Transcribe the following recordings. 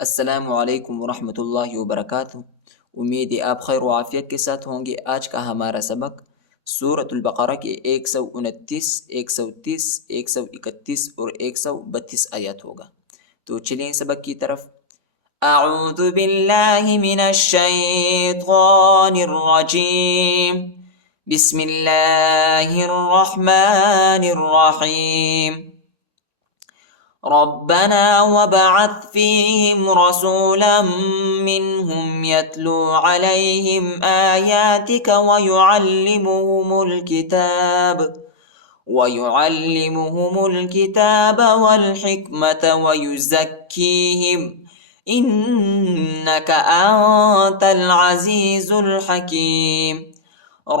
السلام علیکم ورحمۃ اللہ وبرکاتہ۔ امید ہے آپ خیر و عافیت کے ساتھ ہوں گے۔ آج کا ہمارا سبق سورۃ البقرہ کے 129، 130، 131 اور 132 آیات ہوگا۔ تو چلیں سبق کی طرف۔ اعوذ باللہ من الشیطان الرجیم، بسم اللہ الرحمن الرحیم۔ ربنا وابعث فيهم رسولا منهم يتلو عليهم آياتك ويعلمهم الكتاب والحكمة ويزكيهم إنك أنت العزيز الحكيم۔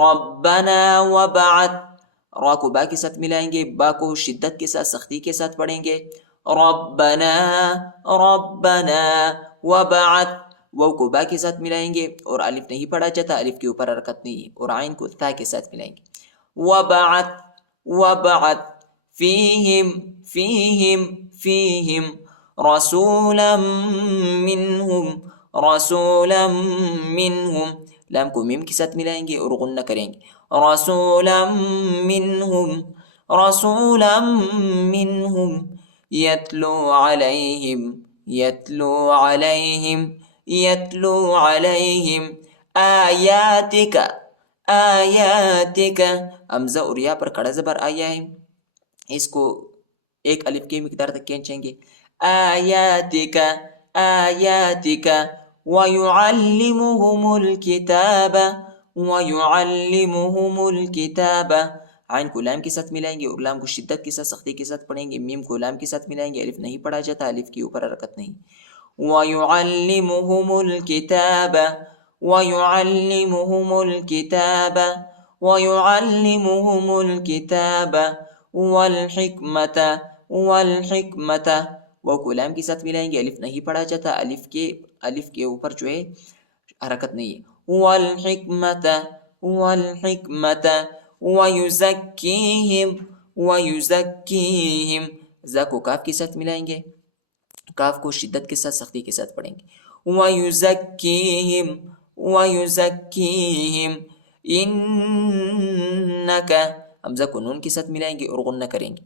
ربنا وابعث، را کو با کے ساتھ ملائیں گے، با کو شدت کے ساتھ سختی کے ساتھ پڑھیں گے۔ ربنا ربنا وبعث، واو کو با کے ساتھ ملائیں گے اور الف نہیں پڑھا جاتا، الف کے اوپر حرکت نہیں ہے، اور عین کو تا کے ساتھ ملائیں گے۔ وبعث وبعث فیہم فیہم فیہم رسولا منہم رسولا منہم، لام کو میم کے ساتھ ملائیں گے اور غنہ کریں گے۔ رسولا منہم رسولا منہم یتلو علیہم یتلو علیہم یتلو علیہم آیاتک آیاتک، حمزہ اور یا پر کڑا زبر آیا ہے، اس کو ایک الف کی مقدار تک کھینچیں گے۔ آیاتک آیاتک ویعلمہم الکتاب ویعلمہم الکتاب، عین کو لام کے ساتھ ملائیں گے اور لام کو شدت کے ساتھ سختی کے ساتھ پڑھیں گے، میم کو لام کے ساتھ ملائیں گے، الف نہیں پڑھا جاتا، الف کے اوپر حرکت نہیں۔ وَيُعَلِّمُهُمُ الْكِتَابَ وَيُعَلِّمُهُمُ الْكِتَابَ وَيُعَلِّمُهُمُ الْكِتَابَ وَالْحِكْمَةَ وَالْحِكْمَةَ، وہ کو لام کے ساتھ ملائیں گے، الف نہیں پڑھا جاتا، الف کے اوپر جو ہے حرکت نہیں ہے۔ وَالْحِكْمَةَ وَالْحِكْمَةَ وَيُزَكِّيهِمْ وَيُزَكِّيهِمْ، ذا کو کاف کے ساتھ ملائیں گے، کاف کو شدت کے ساتھ سختی کے ساتھ پڑھیں گے۔ وَيُزَكِّيهِمْ وَيُزَكِّيهِمْ إِنَّكَ، حمزہ کو نون کے ساتھ ملائیں گے اور غنہ کریں گے۔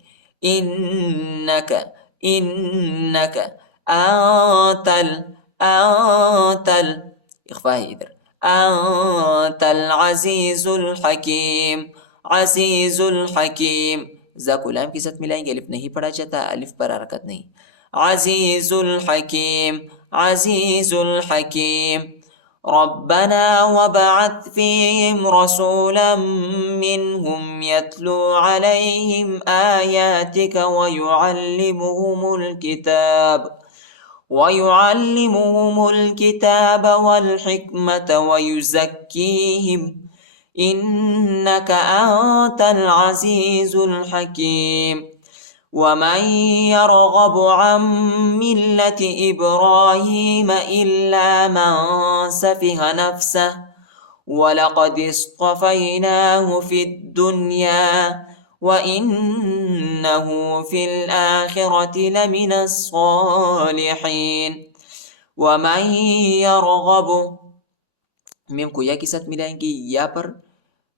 إِنَّكَ إِنَّكَ أَنْتَ اخفا ہے ادھر، أَنْتَ الْعَزِيزُ الْحَكِيمُ عزیز الحکیم، ذا کو لام کے ساتھ ملائیں گے، الف نہیں پڑھا جاتا، الف پر حرکت نہیں۔ عزیز الحکیم عزیز الحکیم۔ ربنا وبعث فيهم رسولا منهم يتلو عليهم آياتك ويعلمهم الكتاب والحكمة ويزكيهم إنك أنت العزيز الحكيم۔ ومن يرغب عن ملة إبراهيم إلا من سفه نفسه ولقد اصطفيناه في الدنيا وإنه في الآخرة لمن الصالحين۔ ومن يرغب، میم کو یا کے ساتھ ملائیں گے، یا پر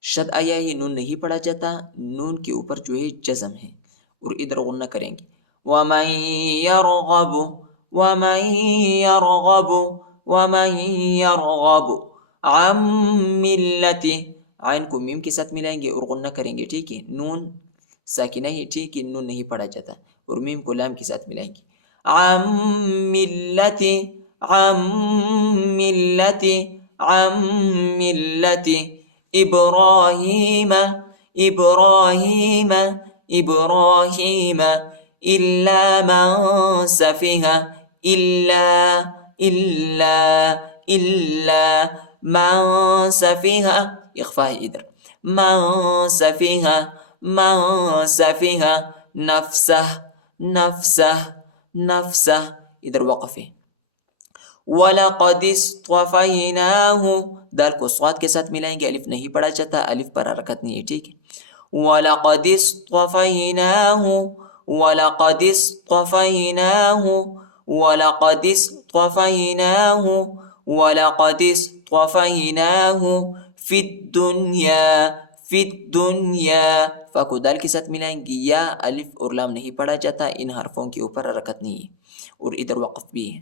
شد آیا ہے، نون نہیں پڑھا جاتا، نون کے اوپر جو ہے جزم ہے اور ادھر غنہ کریں گے۔ وَمَن يَرْغَبُ وَمَن يَرْغَبُ وَمن يَرْغَبُ عَن مِّلَّتِ، عین کو میم کے ساتھ ملائیں گے اور غنہ کریں گے، ٹھیک ہے، نون ساکنہ ہے، ٹھیک ہے، نون نہیں پڑھا جاتا، اور میم کو لام کے ساتھ ملائیں گے۔ عَن مِّلَّتِ عَن مِّلَّتِ عن ملة إبراهيم إبراهيم إبراهيم إلا من سفه إلا من سفه، إخفاء إدر، من سفه نفسه إدر وقفه۔ وَلَقَدِ اصْطَفَيْنَاهُ، دال کو صاد کے ساتھ ملائیں گے، الف نہیں پڑھا جاتا، الف پر حرکت نہیں ہے، ٹھیک ہے۔ وَلَقَدِ اصْطَفَيْنَاهُ وَلَقَدِ اصْطَفَيْنَاهُ وَلَقَدِ اصطفیناہ ولقد اصطفیناہ فی الدنیا، فی الدنیا، فا کو دال کے ساتھ ملائیں گے، یا الف اور لام نہیں پڑھا جاتا، ان حرفوں کے اوپر حرکت نہیں ہے اور ادھر وقف بھی ہے.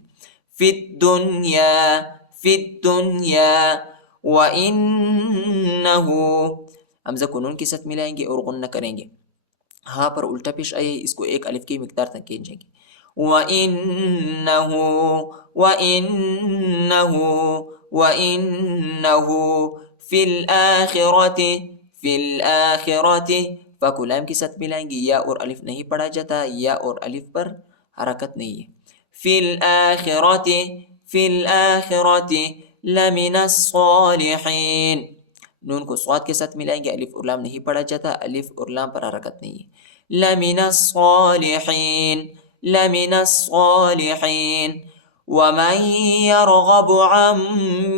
فی الدنیا، فی الدنیا، وَإِنَّهُ، حمزہ کو نون کے ساتھ ملائیں گے اور غنہ کریں گے. ہاں پر الٹا پیش آئے، اس کو ایک الف کی مقدار تک کھینچیں گے. وَإِنَّهُ، وَإِنَّهُ، وَإِنَّهُ فِي الْآخِرَةِ، فِي الْآخِرَةِ، فا کو لام کے ساتھ ملائیں گے، یا اور الف نہیں پڑھا جاتا، یا اور الف پر حرکت نہیں ہے. فِي الْآخِرَةِ، فِي الْآخِرَةِ لَمِنَ الصَّالِحِينَ، نون کو صاد کے ساتھ ملائیں گے، الف اور لام نہیں پڑھا جاتا، الف اور لام پر حرکت نہیں ہے. لَمِنَ الصَّالِحِينَ، لَمِنَ الصَّالِحِينَ وَمَن يَرْغَبُ عَن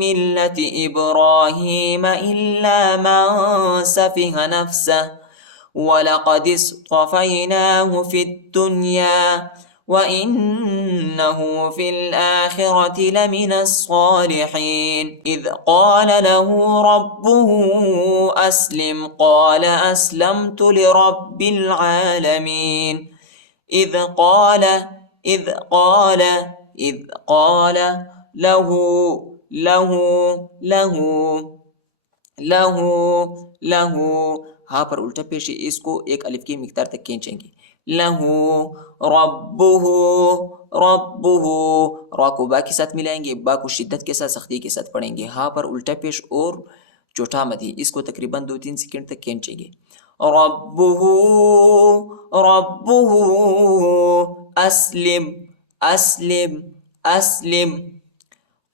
مِّلَّةِ إِبْرَاهِيمَ إِلَّا مَن سَفِهَ نَفْسَهُ وَلَقَدِ اصْطَفَيْنَاهُ فِي الدُّنْيَا وَإِنَّهُ فِي الْآخِرَةِ لَمِنَ الصَّالِحِينَ إِذْ قَالَ لَهُ رَبُّهُ أَسْلِمْ قَالَ أَسْلَمْتُ لِرَبِّ الْعَالَمِينَ إِذْ قَالَ، إِذْ قَالَ، إِذْ قَالَ لَهُ، لَهُ، لَهُ، لَهُ، لَهُ، ہاں پر الٹا پیش ہے، اس کو ایک الف کی مقدار تک کھینچیں گے. لَهُ رَبُّهُ، رَبُّهُ، را کو با کے ساتھ ملائیں گے، با کو شدت کے ساتھ سختی کے ساتھ پڑھیں گے. ہاں پر الٹا پیش اور چوٹا مدھی، اس کو تقریباً 2-3 سیکنڈ تک کھینچیں گے. رَبُّهُ، رَبُّهُ أَسْلِمْ، أَسْلِمْ، أَسْلِمْ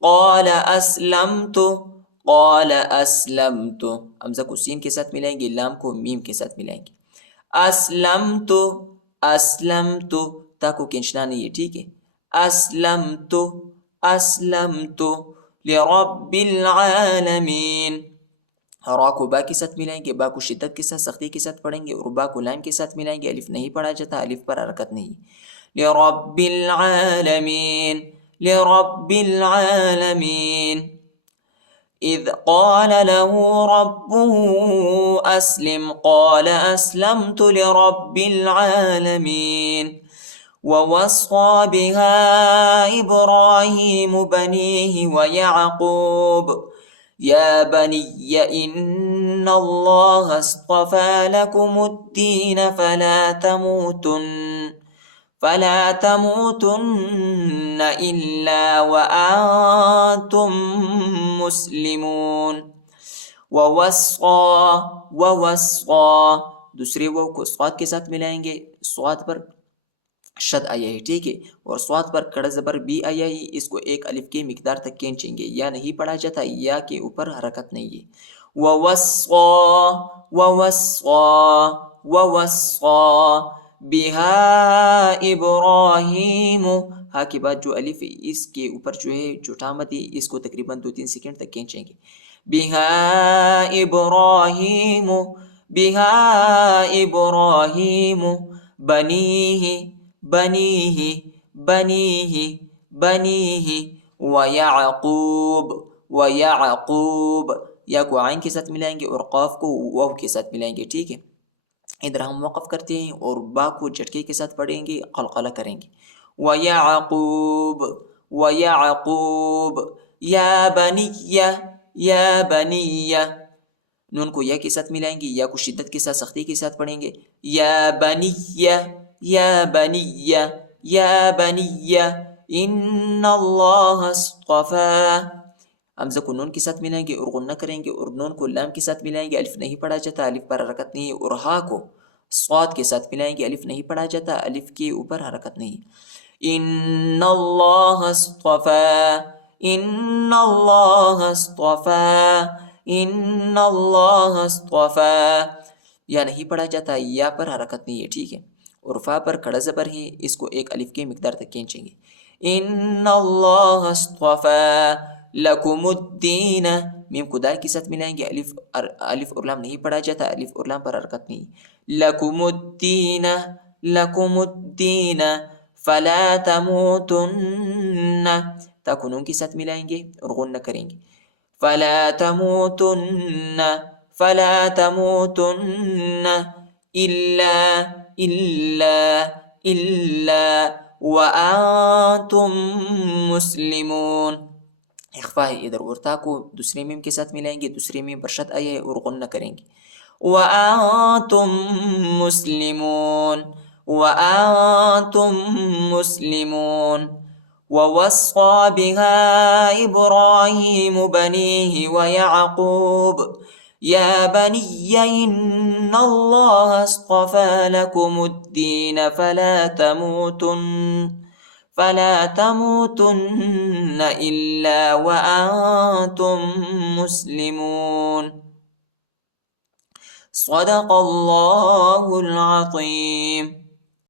قَالَ أَسْلَمْتُ، قَالَ أَسْلَمْتُ، حمزہ کو سین کے ساتھ ملائیں گے، لام کو میم کے ساتھ ملائیں گے. أَسْلَمْتُ، أَسْلَمْتُ، تا کو کھینچنا نہیں ہے، ٹھیک ہے. أَسْلَمْتُ، أَسْلَمْتُ لِرَبِّ الْعَالَمِينَ، را کو با کے ساتھ ملائیں گے، با کو شدت کے ساتھ سختی کے ساتھ پڑھیں گے اور با کو لام کے ساتھ ملائیں گے، الف نہیں پڑھا جاتا، الف پر حرکت نہیں. لِرَبِّ الْعَالَمِينَ، لِرَبِّ الْعَالَمِينَ إِذْ قَالَ لَهُ رَبُّهُ أَسْلِمْ قَالَ أَسْلَمْتُ لِرَبِّ الْعَالَمِينَ وَوَصَّى بِهَا إِبْرَاهِيمُ بَنِيهِ وَيَعْقُوبُ يَا بَنِيَّ إِنَّ اللَّهَ اصْطَفَى لَكُمُ الدِّينَ فَلَا تَمُوتُنَّ إِلَّا وَأَنْتُمْ مُسْلِمُونَ. وَوَصَّى، وَوَصَّى، دوسرے وہ کو صاد کے ساتھ ملائیں گے، صاد پر شد آیا ہے، ٹھیک ہے، اور صاد پر کڑا زبر بھی آیا ہے، اس کو ایک الف کی مقدار تک کھینچیں گے، یا نہیں پڑھا جاتا، یا کے اوپر حرکت نہیں ہے. وَوَصَّى، وَوَصَّى، وَوَصَّى بِهَا إِبْرَاهِيمُ، ہاں کے بعد جو الف ہے اس کے اوپر جو ہے چھوٹا مد ہے، اس کو تقریباً 2-3 سیکنڈ تک کھینچیں گے. بِهَا إِبْرَاهِيمُ، بِهَا إِبْرَاهِيمُ بَنِيهِ، بَنِيهِ، بَنِيهِ، بَنِيهِ وَيَعْقُوبُ، وَيَعْقُوبُ، یا کو عین کے ساتھ ملائیں گے اور قاف کو واو کے ساتھ ملائیں گے، ٹھیک ہے. ادھر ہم وقف کرتے ہیں اور با کو جھٹکے کے ساتھ پڑھیں گے، قلقلہ کریں گے. وَيَعْقُوبُ، وَيَعْقُوبُ یا بَنِيَّ، یا بَنِيَّ، نون کو یا کے ساتھ ملائیں گے، یا کو شدت کے ساتھ سختی کے ساتھ پڑھیں گے. یا بَنِيَّ، یا بَنِيَّ، یا بَنِيَّ إِنَّ اللَّهَ اصْطَفَى، حمزہ کو نون کے ساتھ ملائیں گے اور غنہ کریں گے اور نون کو لام کے ساتھ ملائیں گے، الف نہیں پڑھا جاتا، الف پر حرکت نہیں ہے، اور ہا کو صاد کے ساتھ ملائیں گے، الف نہیں پڑھا جاتا، الف کے اوپر حرکت نہیں. إِنَّ اللَّهَ اصْطَفَى، إِنَّ اللَّهَ اصْطَفَى، إِنَّ اللَّهَ اصْطَفَى، یا نہیں پڑھا جاتا، یا پر حرکت نہیں ہے، ٹھیک ہے، اور فا پر کھڑا زبر ہے، اس کو ایک الف کی مقدار تک کھینچیں گے. إِنَّ اللَّهَ اصْطَفَى لَكُمُ الدِّينَ، میم کو دال کے ساتھ ملائیں گے، الف اور لام نہیں پڑھا جاتا، الف اور لام پر حرکت نہیں. لَكُمُ الدِّينَ، لَكُمُ الدِّينَ فَلَا تَمُوتُنَّ تا کو نون کے ساتھ ملائیں گے اور غنہ کریں گے. فلا تموتن فلا تموتن الا الا الا وانتم مسلمون. اخفا ہے ادھر، اور تا کو دوسرے میم کے ساتھ ملائیں گے، دوسرے میم پر شد آیا ہے اور غنہ کریں گے. وانتم مسلمون وانتم مسلمون. ووصى بها إبراهيم بنيه ويعقوب يا بني إن الله اصطفى لكم الدين فلا تموتن إلا وأنتم مسلمون. صدق الله العظيم.